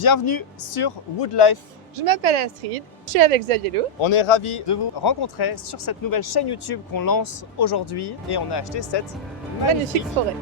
Bienvenue sur Woodlife. Je m'appelle Astrid, je suis avec Xavier Lou. On est ravis de vous rencontrer sur cette nouvelle chaîne YouTube qu'on lance aujourd'hui et on a acheté cette Magnifique forêt.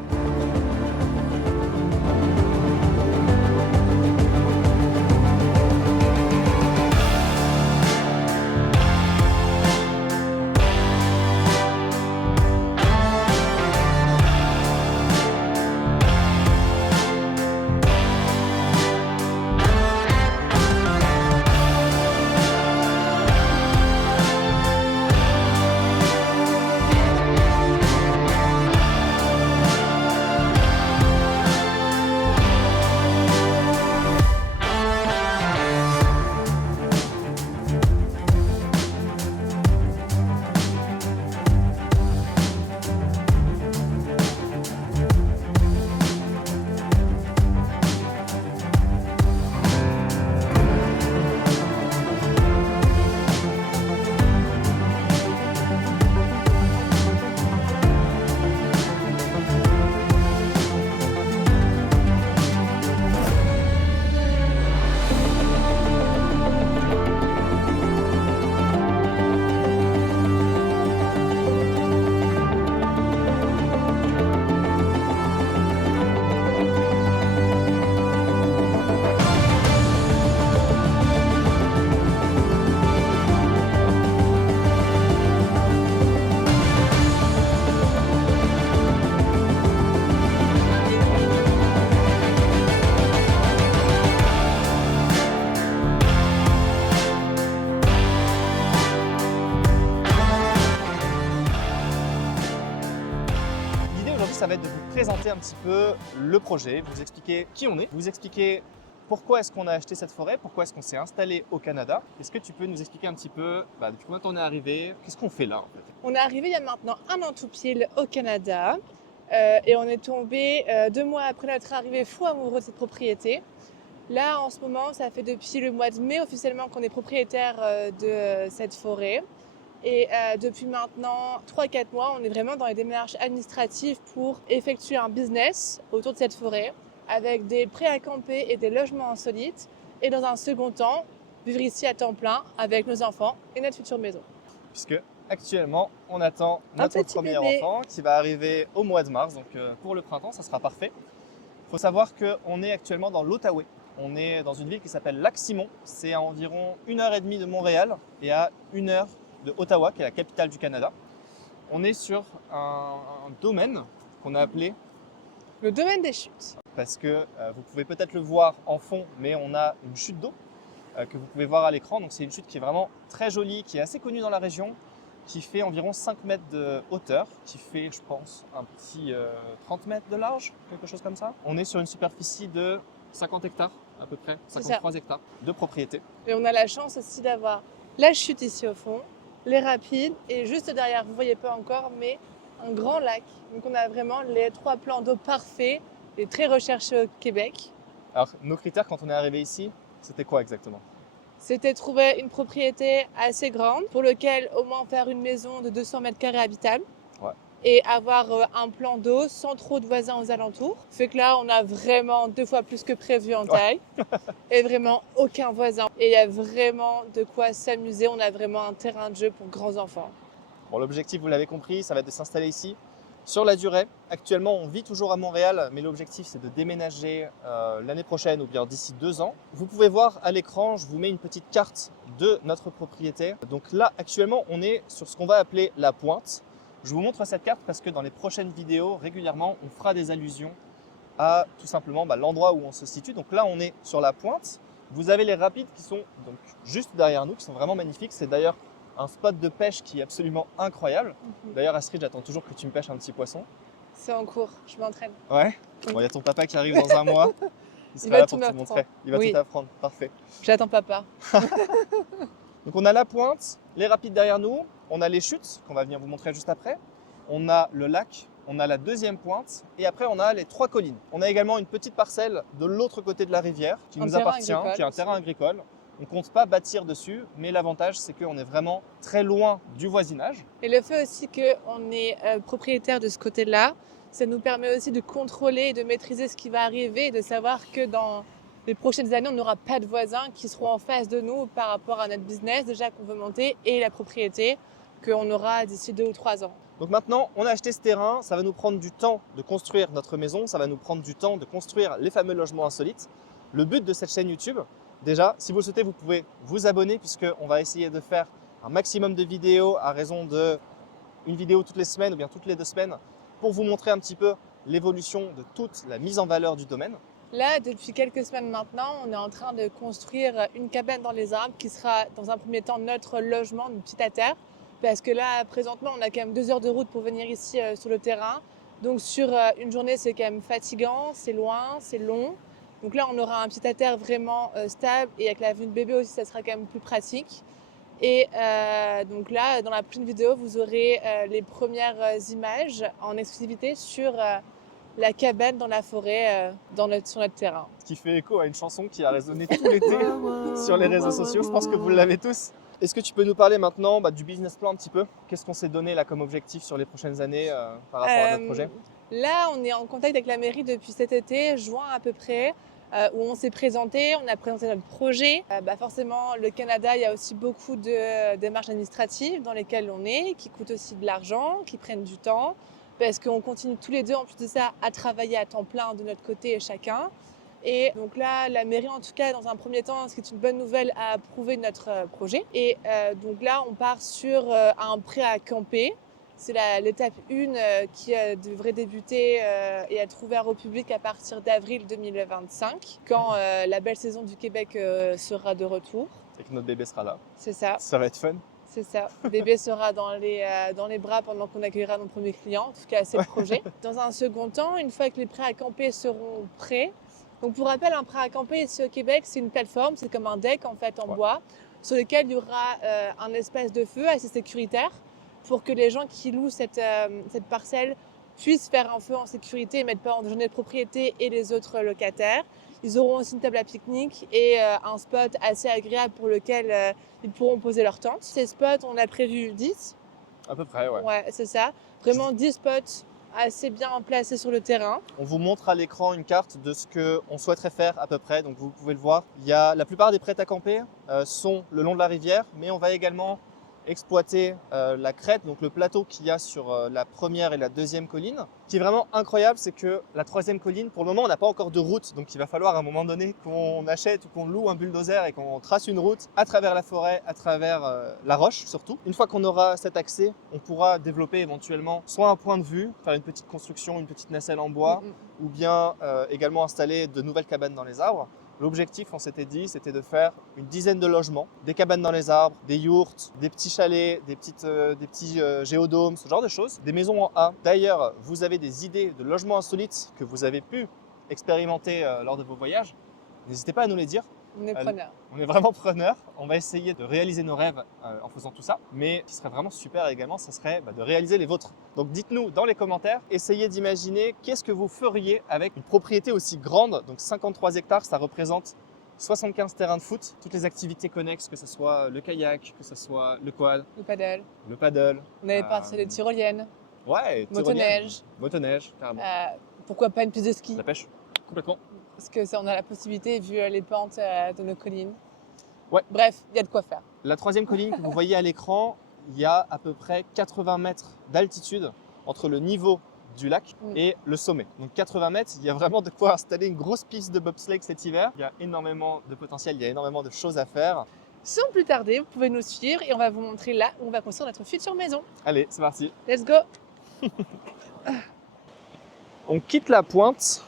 Ça va être de vous présenter un petit peu le projet, vous expliquer qui on est, vous expliquer pourquoi est-ce qu'on a acheté cette forêt, pourquoi est-ce qu'on s'est installé au Canada. Est-ce que tu peux nous expliquer un petit peu depuis combien de temps on est arrivé, qu'est-ce qu'on fait là en fait? On est arrivé il y a maintenant un an tout pile au Canada et on est tombé 2 mois après notre arrivée fou amoureux de cette propriété. Là en ce moment, ça fait depuis le mois de mai officiellement qu'on est propriétaire de cette forêt. Et depuis maintenant 3-4 mois, on est vraiment dans les démarches administratives pour effectuer un business autour de cette forêt avec des prêts à camper et des logements insolites. Et dans un second temps, vivre ici à temps plein avec nos enfants et notre future maison. Puisque actuellement, on attend notre premier enfant qui va arriver au mois de mars. Donc pour le printemps, ça sera parfait. Il faut savoir qu'on est actuellement dans l'Outaouais. On est dans une ville qui s'appelle Lac-Simon. C'est à environ 1h30 de Montréal et à 1h de Ottawa, qui est la capitale du Canada. On est sur un domaine qu'on a appelé le domaine des chutes. Parce que vous pouvez peut-être le voir en fond, mais on a une chute d'eau que vous pouvez voir à l'écran. Donc c'est une chute qui est vraiment très jolie, qui est assez connue dans la région, qui fait environ 5 mètres de hauteur, qui fait, je pense, un petit 30 mètres de large, quelque chose comme ça. On est sur une superficie de 50 hectares à peu près, 53 hectares de propriété. Et on a la chance aussi d'avoir la chute ici au fond, les rapides et juste derrière, vous ne voyez pas encore, mais un grand lac. Donc on a vraiment les 3 plans d'eau parfaits et très recherchés au Québec. Alors nos critères quand on est arrivé ici, c'était quoi exactement? C'était trouver une propriété assez grande pour laquelle au moins faire une maison de 200 mètres carrés habitable. Ouais. Et avoir un plan d'eau sans trop de voisins aux alentours. Fait que là, on a vraiment 2 fois plus que prévu en taille et vraiment aucun voisin. Et il y a vraiment de quoi s'amuser. On a vraiment un terrain de jeu pour grands enfants. Bon, l'objectif, vous l'avez compris, ça va être de s'installer ici sur la durée. Actuellement, on vit toujours à Montréal, mais l'objectif, c'est de déménager l'année prochaine ou bien d'ici 2 ans. Vous pouvez voir à l'écran, je vous mets une petite carte de notre propriété. Donc là, actuellement, on est sur ce qu'on va appeler la pointe. Je vous montre cette carte parce que dans les prochaines vidéos, régulièrement, on fera des allusions à tout simplement l'endroit où on se situe. Donc là, on est sur la pointe. Vous avez les rapides qui sont donc juste derrière nous, qui sont vraiment magnifiques. C'est d'ailleurs un spot de pêche qui est absolument incroyable. D'ailleurs, Astrid, j'attends toujours que tu me pêches un petit poisson. C'est en cours, je m'entraîne. Ouais. Bon, il y a ton papa qui arrive dans un mois. Il sera là pour te montrer. Il va tout apprendre. Parfait. J'attends papa. Donc on a la pointe, les rapides derrière nous, on a les chutes qu'on va venir vous montrer juste après, on a le lac, on a la deuxième pointe et après on a les 3 collines. On a également une petite parcelle de l'autre côté de la rivière qui nous appartient, qui est un terrain agricole. On ne compte pas bâtir dessus, mais l'avantage c'est qu'on est vraiment très loin du voisinage. Et le fait aussi qu'on est propriétaire de ce côté-là, ça nous permet aussi de contrôler et de maîtriser ce qui va arriver et de savoir que dans les prochaines années, on n'aura pas de voisins qui seront en face de nous par rapport à notre business déjà qu'on veut monter et la propriété qu'on aura d'ici 2 ou 3 ans. Donc maintenant, on a acheté ce terrain, ça va nous prendre du temps de construire notre maison, ça va nous prendre du temps de construire les fameux logements insolites. Le but de cette chaîne YouTube, déjà, si vous le souhaitez, vous pouvez vous abonner puisqu'on va essayer de faire un maximum de vidéos à raison de une vidéo toutes les semaines ou bien toutes les 2 semaines pour vous montrer un petit peu l'évolution de toute la mise en valeur du domaine. Là, depuis quelques semaines maintenant, on est en train de construire une cabane dans les arbres qui sera dans un premier temps notre logement, notre petit à terre. Parce que là, présentement, on a quand même 2 heures de route pour venir ici sur le terrain. Donc sur une journée, c'est quand même fatigant, c'est loin, c'est long. Donc là, on aura un pied à terre vraiment stable et avec la vue de bébé aussi, ça sera quand même plus pratique. Et donc là, dans la prochaine vidéo, vous aurez les premières images en exclusivité sur la cabane dans la forêt sur notre terrain. Ce qui fait écho à une chanson qui a résonné tout l'été sur les réseaux sociaux. Je pense que vous l'avez tous. Est-ce que tu peux nous parler maintenant du business plan un petit peu? Qu'est-ce qu'on s'est donné là comme objectif sur les prochaines années par rapport à notre projet? Là, on est en contact avec la mairie depuis cet été, juin à peu près, où on s'est présenté, on a présenté notre projet. Forcément, le Canada, il y a aussi beaucoup de démarches administratives dans lesquelles on est, qui coûtent aussi de l'argent, qui prennent du temps, parce qu'on continue tous les deux, en plus de ça, à travailler à temps plein de notre côté chacun. Et donc là, la mairie, en tout cas, dans un premier temps, ce qui est une bonne nouvelle, a approuvé notre projet. Et donc là, on part sur un prêt à camper. C'est l'étape 1 qui devrait débuter et être ouvert au public à partir d'avril 2025, quand la belle saison du Québec sera de retour. Et que notre bébé sera là. C'est ça. Ça va être fun. C'est ça. Le bébé sera dans les bras pendant qu'on accueillera nos premiers clients. En tout cas, c'est le projet. Dans un second temps, une fois que les prêts à camper seront prêts, donc pour rappel, un prêt à camper ici au Québec, c'est une plateforme, c'est comme un deck en fait en bois, sur lequel il y aura un espace de feu assez sécuritaire pour que les gens qui louent cette parcelle puissent faire un feu en sécurité et mettre pas en danger de propriété et les autres locataires. Ils auront aussi une table à pique-nique et un spot assez agréable pour lequel ils pourront poser leur tente. Ces spots, on a prévu 10. À peu près, ouais. Ouais, c'est ça. Vraiment 10 spots assez bien placés sur le terrain. On vous montre à l'écran une carte de ce qu'on souhaiterait faire à peu près, donc vous pouvez le voir. La plupart des prêts à camper sont le long de la rivière, mais on va également exploiter la crête, donc le plateau qu'il y a sur la première et la deuxième colline. Ce qui est vraiment incroyable, c'est que la troisième colline, pour le moment, on n'a pas encore de route, donc il va falloir à un moment donné qu'on achète ou qu'on loue un bulldozer et qu'on trace une route à travers la forêt, à travers la roche surtout. Une fois qu'on aura cet accès, on pourra développer éventuellement soit un point de vue, faire une petite construction, une petite nacelle en bois, ou bien également installer de nouvelles cabanes dans les arbres. L'objectif, on s'était dit, c'était de faire une dizaine de logements, des cabanes dans les arbres, des yurts, des petits chalets, des petits géodomes, ce genre de choses, des maisons en A. D'ailleurs, vous avez des idées de logements insolites que vous avez pu expérimenter lors de vos voyages. N'hésitez pas à nous les dire. On est preneurs. On est vraiment preneurs. On va essayer de réaliser nos rêves en faisant tout ça. Mais ce qui serait vraiment super également, ce serait de réaliser les vôtres. Donc dites-nous dans les commentaires, essayez d'imaginer qu'est-ce que vous feriez avec une propriété aussi grande. Donc 53 hectares, ça représente 75 terrains de foot, toutes les activités connexes, que ce soit le kayak, que ce soit le quad, Le paddle. le paddle. On avait pensé des tyroliennes. Ouais, Motoneige. Motoneige, carrément. Pourquoi pas une piste de ski? La pêche, complètement. Parce que ça, on a la possibilité vu les pentes de nos collines. Ouais. Bref, il y a de quoi faire. La troisième colline que vous voyez à l'écran, il y a à peu près 80 mètres d'altitude entre le niveau du lac et le sommet. Donc 80 mètres, il y a vraiment de quoi installer une grosse piste de bobsleigh cet hiver. Il y a énormément de potentiel, il y a énormément de choses à faire. Sans plus tarder, vous pouvez nous suivre et on va vous montrer là où on va construire notre future maison. Allez, c'est parti. Let's go. On quitte la pointe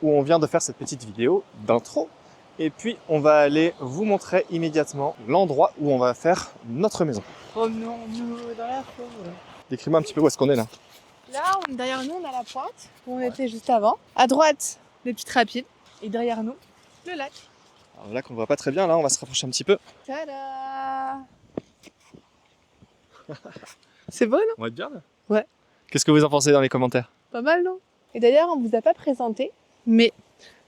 où on vient de faire cette petite vidéo d'intro. Et puis, on va aller vous montrer immédiatement l'endroit où on va faire notre maison. Promenons-nous dans la forêt. Décris-moi un petit peu où est-ce qu'on est là. Là, derrière nous, on a la pointe où on était juste avant. À droite, les petites rapides. Et derrière nous, le lac. Alors le lac, on ne voit pas très bien. Là, on va se rapprocher un petit peu. Tada! C'est beau, non? On va être bien là. Ouais. Qu'est-ce que vous en pensez dans les commentaires? Pas mal, non? Et d'ailleurs, on vous a pas présenté, mais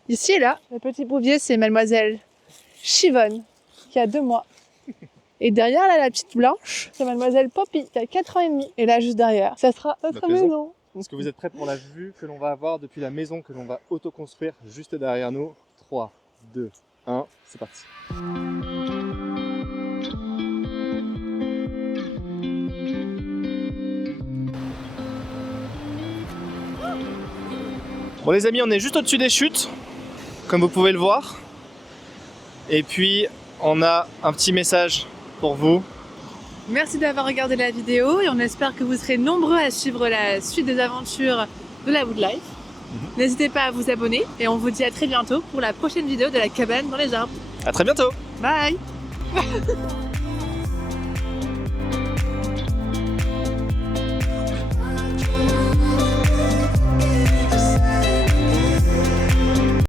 ici et là, le petit bouvier, c'est mademoiselle Chivonne, qui a 2 mois. Et derrière, là, la petite blanche, c'est mademoiselle Poppy, qui a 4 ans et demi. Et là, juste derrière, ça sera notre maison. Est-ce que vous êtes prêts pour la vue que l'on va avoir depuis la maison que l'on va auto-construire juste derrière nous? 3, 2, 1, c'est parti. Bon les amis, on est juste au-dessus des chutes, comme vous pouvez le voir. Et puis, on a un petit message pour vous. Merci d'avoir regardé la vidéo et on espère que vous serez nombreux à suivre la suite des aventures de la Woodlife. N'hésitez pas à vous abonner et on vous dit à très bientôt pour la prochaine vidéo de la cabane dans les arbres. À très bientôt. Bye.